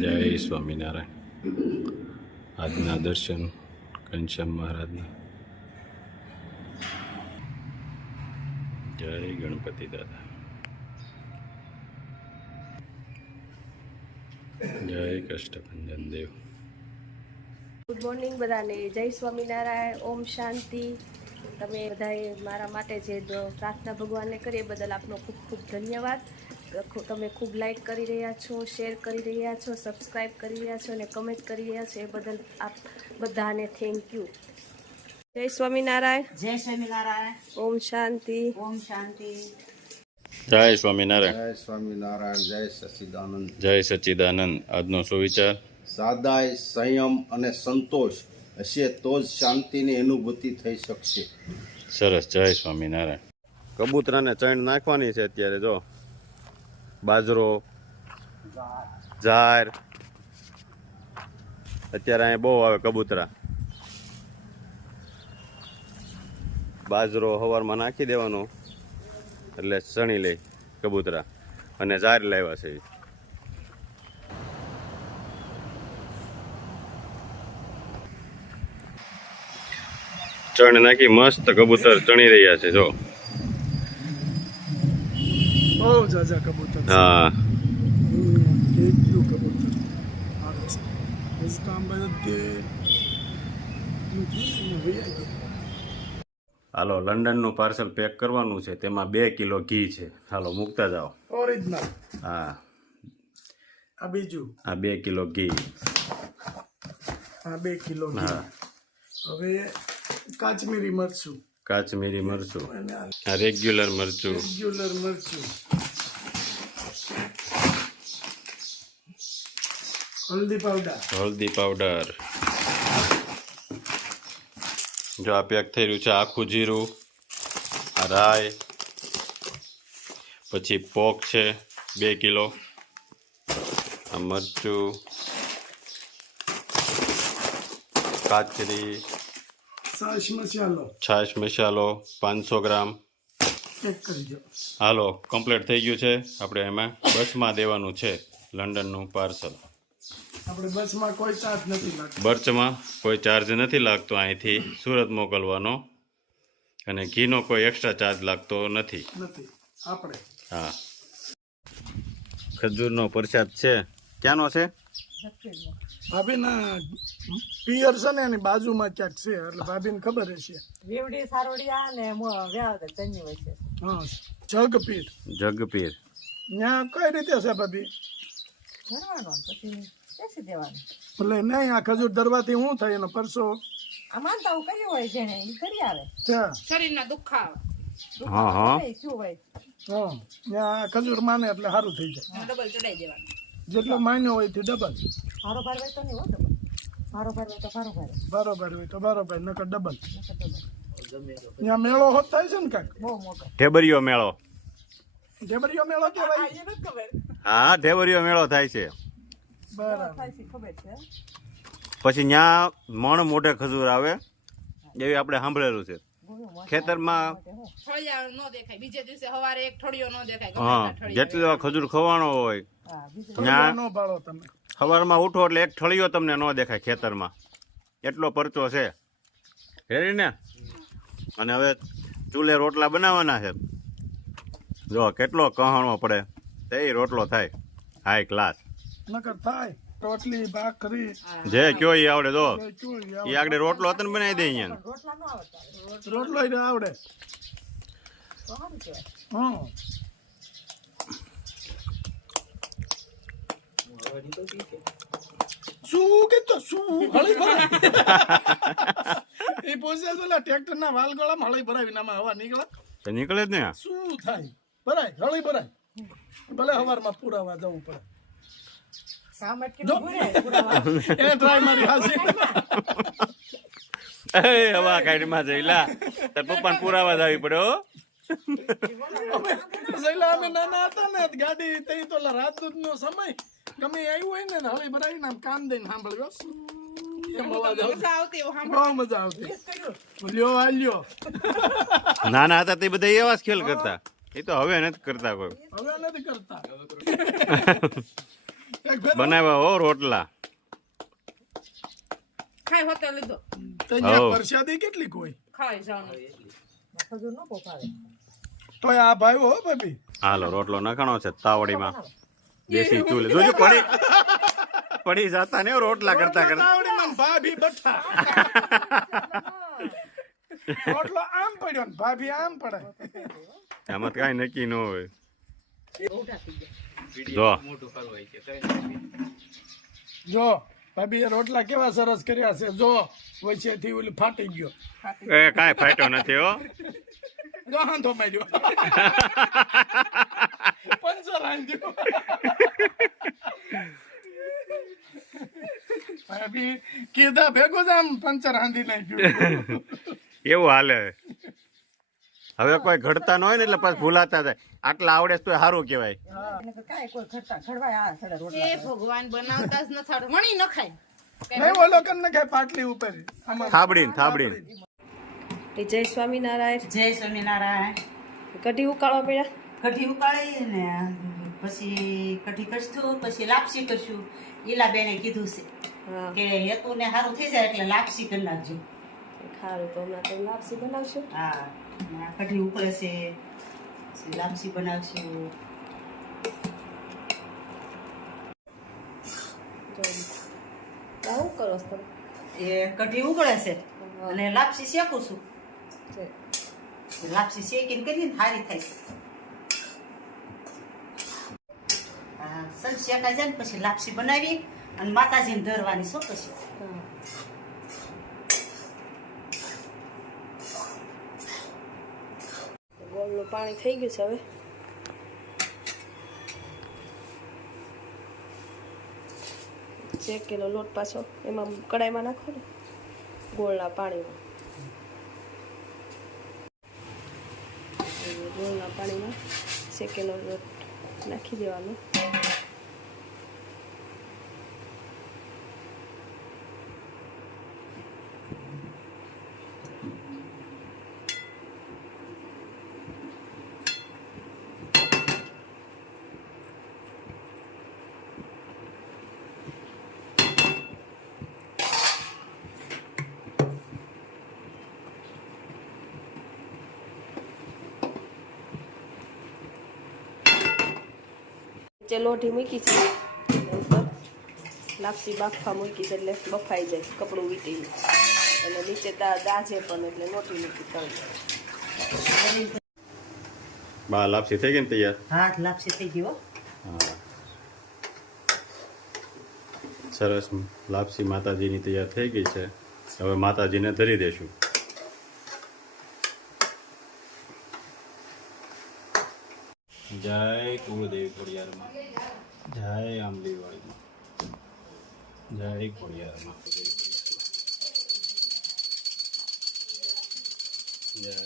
જય સ્વામિનારાયણ. આજના દર્શન ઘનશ્યામ મહારાજના. જય ગણપતિ દાદા. જય કષ્ટભંજન દેવ. ગુડ મોર્નિંગ બધાને. જય સ્વામિનારાયણ. ઓમ શાંતિ. તમે બધાએ મારા માટે જે પ્રાર્થના ભગવાનને કરી એ બદલ આપનો ખૂબ ખૂબ ધન્યવાદ. તમે ખૂબ લાઇક કરી રહ્યા છો શેર કરી રહ્યા છો સબસ્ક્રાઈબ કરી રહ્યા છો અને કમેન્ટ કરી રહ્યા છો એ બદલ આપ બધાને થેન્ક યુ જય સ્વામિનારાયણ. જય સ્વામિનારાયણ. ઓમ શાંતિ. ઓમ શાંતિ. જય સ્વામિનારાયણ. જય સ્વામિનારાયણ જય સચિદાનંદ. જય સચિદાનંદ. આજનો સુવિચાર? સાદાય સંયમ અને સંતોષ હશે તો જ શાંતિની અનુભૂતિ થઈ શકશે. સરસ. જય સ્વામિનારાયણ. કબૂતરાને ચણ નાખવાની છે અત્યારે જો. બાજરો ઝાર અત્યારે અહીંયા બહુ આવે કબૂતરા. બાજરો હવારમાં નાખી દેવાનો એટલે ચણી લે કબૂતરા. અને ઝાર લાવ્યા છે. ચણ નાખી મસ્ત કબૂતર ચણી રહ્યા છે, જો. બહુ ઝાઝા કબૂતર હા કેટલું કબૂતર આવે છે બસ કામ બધે વૈયા ગયા. હાલો લંડનનું પાર્સલ પેક કરવાનું છે. તેમાં બે કિલો ઘી છે. હાલો મૂકતા જાઓ. ઓરિજિનલ હા. આ બીજું. આ બે કિલો ઘી. આ બે કિલો હા. હવે કાશ્મીરી મરચું. કાશ્મીરી મરચું. આ રેગ્યુલર મરચું. રેગ્યુલર મરચું. હલ્દી પાવડર. હલ્દી પાવડર. જો આ પેક થઈ રહ્યું છે આખું જીરું આ રાય પછી પોક છે બે કિલો. આ મરચું કાચરી સાસ મસાલો. છાશ મસાલો પાંચસો ગ્રામ. કરી હાલો કમ્પ્લીટ થઈ ગયું છે. આપણે એમાં બસમાં દેવાનું છે લંડનનું પાર્સલ આપણે બસમાં કોઈ ચાર્જ નથી લાગતો. બર્ચમાં કોઈ ચાર્જ નથી લાગતો અહીંથી. સુરત મોકલવાનો. અને ઘીનો કોઈ એક્સ્ટ્રા ચાર્જ લાગતો નથી. નથી. આપણે. હા. ખજૂરનો પ્રસાદ છે. ક્યાંનો છે? ભાભીના પિયર છે ને એની બાજુમાં ક્યાંક છે એટલે ભાભીને ખબર હશે. વેવડી સારોડિયા ને વ્યાવ છે. હા જગપીર. જગપીર. ત્યાં કઈ રીતે છે ભાભી? એટલે નહીં આ ખજૂર શું થાય એનો પરસો? માનતા કર્યું હોય જેને એ કરી આવે. શરીરના દુખાવ. હા હા. શું હોય. હા ખજૂર માને એટલે સારું થઈ જાય. ડબલ ચડાઈ દેવાનું. જેટલો માન્યો હોય તે ડબલ મારો હોય તો નહીં હો ડબલ મારો હોય તો મારો બરોબર હોય તો બરોબર નકર ડબલ ત્યાં મેળો હોત થાય છે ને કાંઈક બહુ મોટો ઢેબરિયો મેળો. ઢેબરીયો મેળો કહેવાય? હા ઢેબરિયો મેળો થાય છે. બરાબર. થાય છે ખબર છે. પછી ત્યાં મણ મોઢે ખજૂર આવે એવી આપણે સાંભળેલું છે. ખેતરમાં ઠળિયા ન દેખાય. બીજે દિવસે સવારે એક ઠળિયો ન દેખાય ગમે હા એટલા ઠળિયા જેટલો ખજૂર ખવાણો હોય સવારમાં ઉઠો એટલે એક ઠળિયો તમને ન દેખાય ખેતરમાં. એટલો પરચો છે. હેરી ને? અને હવે ચૂલે રોટલા બનાવવાના છે. જો કેટલો કહણો પડે. તે રોટલો થાય. હાઈ ક્લાસ નકર થાય. રોટલી ભાખરી. જે કયો એ આવડે જો. એ આગળ રોટલો હતો ને બનાવી દે અહીંયા. રોટલા આવડે. રોટલો આવડે. તો સારું કહેવાય હા. શું કીધું શું હળી ભરાય એ પોસે તો ટ્રેક્ટર ના વાલ ગળામાં હળી ભરાવીને નામાં હવા નીકળે. તો નીકળે જ ને શું થાય? ભરાય હળી ભરાય. ભલે હવારમાં પુરાવા જવું પડે. કામ જો. અટકી પૂરે પુરાવા. એ ટ્રાય મારી હાસી. એ હવા કાઢીમાં જઈલા. તાર પપ્પાને પુરાવા જ પડ્યો જઈલા અમે નાના હતા ને ગાડી તઈ તો ઓલા રાજદૂત નો સમય. ગમે આવ્યું હોય ને હળી ભરાવીને આમ કાન દઈને સાંભળ્યો એમ અવાજ આવતો. મજા આવતી એવું બહુ મજા આવતી લ્યો આ લ્યો નાના હતા તે બધા એવા જ ખેલ કરતા. એ તો હવે નથી કરતા કોઈ. હવે નથી કરતા. બનાવ્યા હો રોટલા. ખાઈ હોતે લીધો. તો પરસાદી નો પોકાવે. તો આ ભાઈ હો ભાભી. હાલો રોટલો નખાણો છે તાવડીમાં. દેશી ચૂલે. જોજો પડી પડી જતા ને રોટલા કરતા કરતા. ભાભી બઠા. રોટલો આમ પડ્યો ને ભાભી આમ પડે. આમાં કઈ નક્કી ન હોય. જો. જો ભાભી એ રોટલા કેવા સરસ કર્યા છે. જો વચ્ચેથી ઓલું ફાટી ગયો. એ કાંઈ ફાટ્યો નથી હો. જો હાંધો માર્યો પંચર હાંધ્યો ભાભી કીધા ભેગું જ આમ પંચર હાંધી નાખ્યું એવું હાલે. હવે કોઈ ઘડતા ન હોય ને એટલે પછી ભૂલાતા જાય. આટલા આવડે તો સારું કહેવાય. એને તો કાંઈ કોઈ ખર્ચા ખડવાય આ સડે રોટલા એ ભગવાન બનાવતા જ નથી આવડતું. વણી ન ખાય. નહીં ઓલો પાટલી ઉપર. આમાં થાબડીને થાબડીને. એ જય સ્વામિનારાયણ. જય સ્વામિનારાયણ. કઢી ઉકાળવા પડ્યા? કઢી ઉકાળી ને પછી કઢી કરશું પછી લાપસી કરશું. ઈલાબેને કીધું છે કે હેતુ ને સારું થઈ જાય એટલે લાપસી કરી નાખજો. સારું તો હમણાં તો લાપસી બનાવશું. હા કઢી ઉકળે છે પછી લાપસી બનાવશું. આવું કરો તમે. એ કઢી ઉકળે છે અને લાપસી શેકું છું. છે. લાપસી શેકીને કરીને સારી થાય છે. હા સન શેકાઈ જાય ને પછી લાપસી બનાવી અને માતાજીને ધરવાની શું પછી? ગોળનું પાણી થઈ ગયું છે હવે. શેકેલો લોટ પાછો એમાં કડાઈમાં નાખો ને. ગોળના પાણીમાં એ ગોળના પાણીમાં શેકેલો લોટ નાખી દેવાનો. નીચે લોઢી મૂકી છે. ઉપર લાપસી બાફા મૂકી છે એટલે બફાઈ જાય કપડું વીટીને એટલે નીચે દાજે પણ એટલે નોટી મૂકી તળી બા લાપસી થઈ ગઈ ને તૈયાર? હાથ લાપસી થઈ ગયો હા. સરસ લાપસી માતાજીની તૈયાર થઈ ગઈ છે. હવે માતાજીને ધરી દેશું. જય કુળદેવી ખોડિયારમાં. જય આંબલીવાળીમાં જય ખોડિયારમાં. જય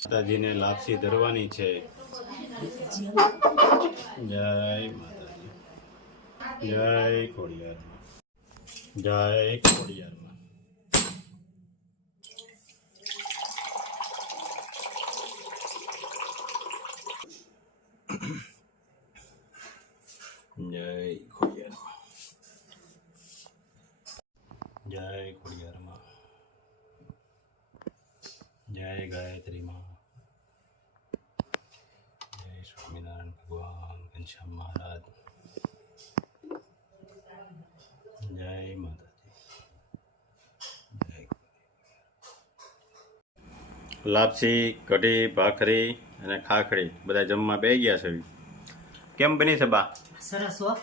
માતાજીને લાપસી ધરવાની છે. જય માતાજી. જય ખોડિયારમાં. જય ખોડિયારમાં જય ખોડિયારમાં જય ખોડિયારમાં જય ગાયત્રી માં જય સ્વામિનારાયણ ભગવાન મહારાજ જય માતાજી. લાપસી કઢી ભાખરી અને ખાખરી બધા જમવા બે ગયા છે. કેમ બની છે બા? સરસ હો.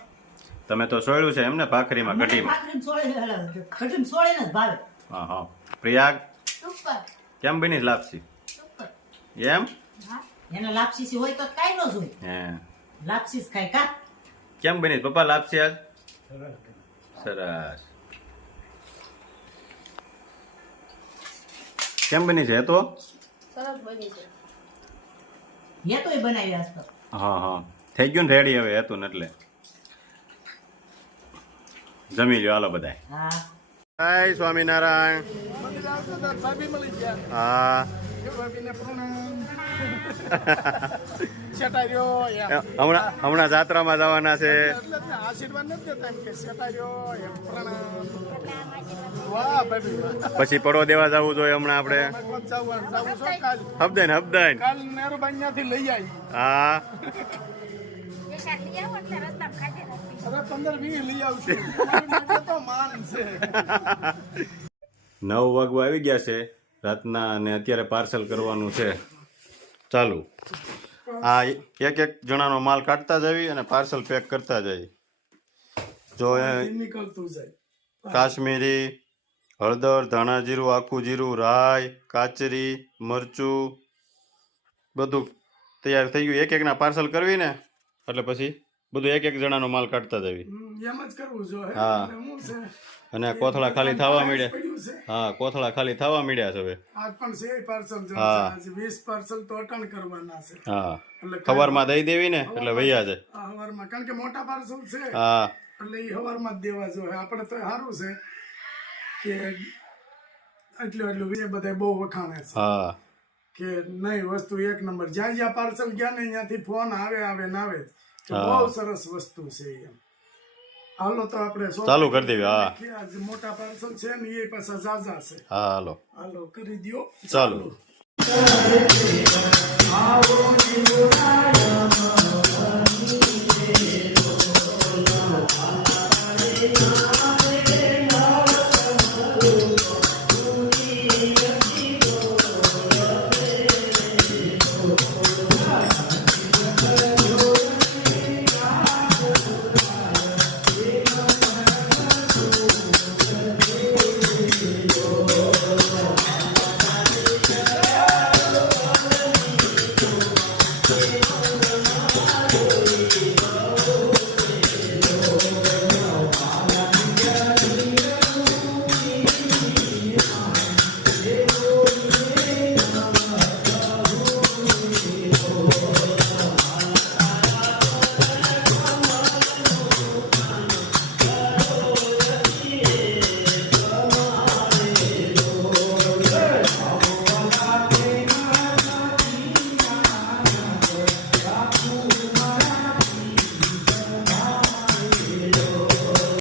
તમે તો સોળ્યું છે એમને ભાખરીમાં કઢીમાં? ભાખરીને સોળીને જ ભાવે. હા હા. પ્રિયાગ? કેમ બની છે લાપસી? એમ? એને લાપસી હોય તો કાંઈ ન જોઈ હે. લાપસી ખાય કા? કેમ બની? પપ્પા લાપસી આજ? સરસ. કેમ બની છે? એ તો? સરસ બની છે. એ તો બનાવી આજ હા હા. થઈ ગયું ને રેડી હવે હતું ને એટલે. જમી લ્યો હાલો બધાય. હા. જય સ્વામિનારાયણ. હા. હમણાં હમણાં જાત્રામાં જવાના છે. પછી પડો દેવા જવું જોઈએ હમણાં આપણે. હબદાઈન હબદાઈન. હા. નવ વાગવા આવી ગયા છે. રાતના અને અત્યારે પાર્સલ કરવાનું છે. ચાલુ. આ એક એક જણાનો માલ કાઢતા જવી અને પાર્સલ પેક કરતા જઈ જો એ કાશ્મીરી હળદર ધાણા જીરું આખું જીરું રાય કાચરી મરચું બધું તૈયાર થઈ ગયું. એક એકના પાર્સલ કરવી ને એટલે પછી બધું એક એક જણાનો માલ કાઢતા જવી એમ જ કરવું જોઈએ હા. અને કોથળા ખાલી થવા મળ્યા હા કોથળા ખાલી થવા મળ્યા છે હવે. આજ પણ છે પાર્સલ જો હા. પાર્સલ તો અટણ કરવાના છે. હા. એટલે ખબરમાં દઈ દેવી ને એટલે વૈયા છે કારણ કે મોટા પાર્સલ છે. હા. એટલે એ હવારમાં જ દેવા જોઈએ આપણે તો સારું છે કે એટલું એટલું એ બધા બહુ વખાણે છે. હા. કે નહીં વસ્તુ એક નંબર. જ્યાં જ્યાં પાર્સલ ગયા ને ત્યાંથી ફોન આવે આવે ને આવે. બહુ સરસ વસ્તુ છે એમ હાલો તો આપણે ચાલુ કરી દેવી હા. મોટા પાર્સલ છે ને એ પાછા ઝાઝા છે. હા હાલો. હાલો કરી દો ચાલુ. આવો જીવરાય